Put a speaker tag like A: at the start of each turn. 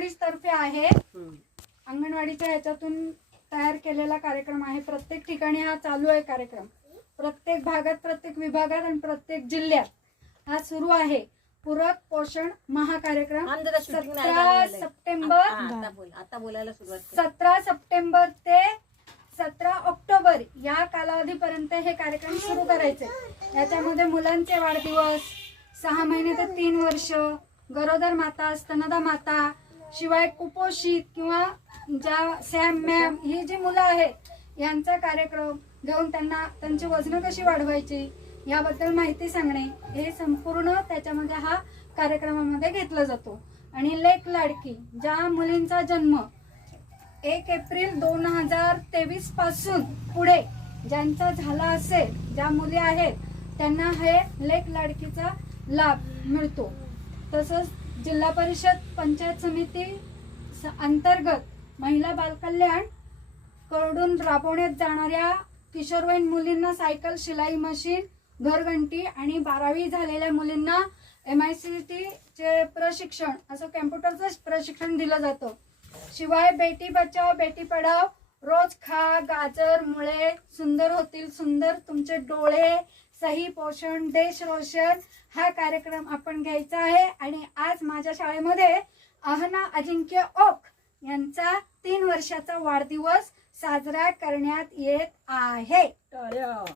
A: अंगणवाडी तर्फे आहे. अंगणवाडीच्या ह्याच्यातून तयार केलेला कार्यक्रम आहे. प्रत्येक ठिकाणी हा चालू आहे कार्यक्रम. प्रत्येक भागात प्रत्येक विभागात आणि प्रत्येक जिल्ह्यात हा सुरू आहे. पूरक पोषण महाकार्यक्रम सतरा. सप्टेंबर. सतरा सप्टेंबर ते सतरा ऑक्टोबर या कालावधीपर्यंत हे कार्यक्रम सुरू करायचे. याच्यामध्ये मुलांचे वाढदिवस सहा महिने ते तीन वर्ष गरोदर माता स्तनदा माता शिवाय कुपोषित किंवा ज्या सॅम मॅम ही जी मुलं आहेत यांचा कार्यक्रम घेऊन त्यांना त्यांची वजनं कशी वाढवायची याबद्दल माहिती सांगणे हे संपूर्ण त्याच्यामध्ये हा कार्यक्रमामध्ये घेतला जातो. आणि लेक लाडकी ज्या मुलींचा जन्म एक एप्रिल दोन हजार तेवीसपासून पुढे ज्यांचा झाला असेल ज्या मुली आहेत त्यांना हे लेख लाडकीचा लाभ मिळतो. तसंच जिल्हा परिषद पंचायत समिती स- अंतर्गत महिला बालकल्याणकडून राबवण्यात जाणाऱ्या किशोरवयीन मुलींना सायकल शिलाई मशीन घरघंटी आणि बारावी झालेल्या मुलींना एम आय सी चे प्रशिक्षण असं कॅम्प्युटरचं प्रशिक्षण दिलं जातं. शिवाय बेटी बचाव बेटी पढाव रोज खा गाजर मुळे सुंदर होतील सुंदर तुमचे डोळे सही पोषण देश रोशन हा कार्यक्रम आपण घ्यायचा आहे. आणि आज माझ्या शाळेमध्ये अहना अजिंक्य ओक यांचा तीन वर्षाचा वाढदिवस साजरा करण्यात येत आहे.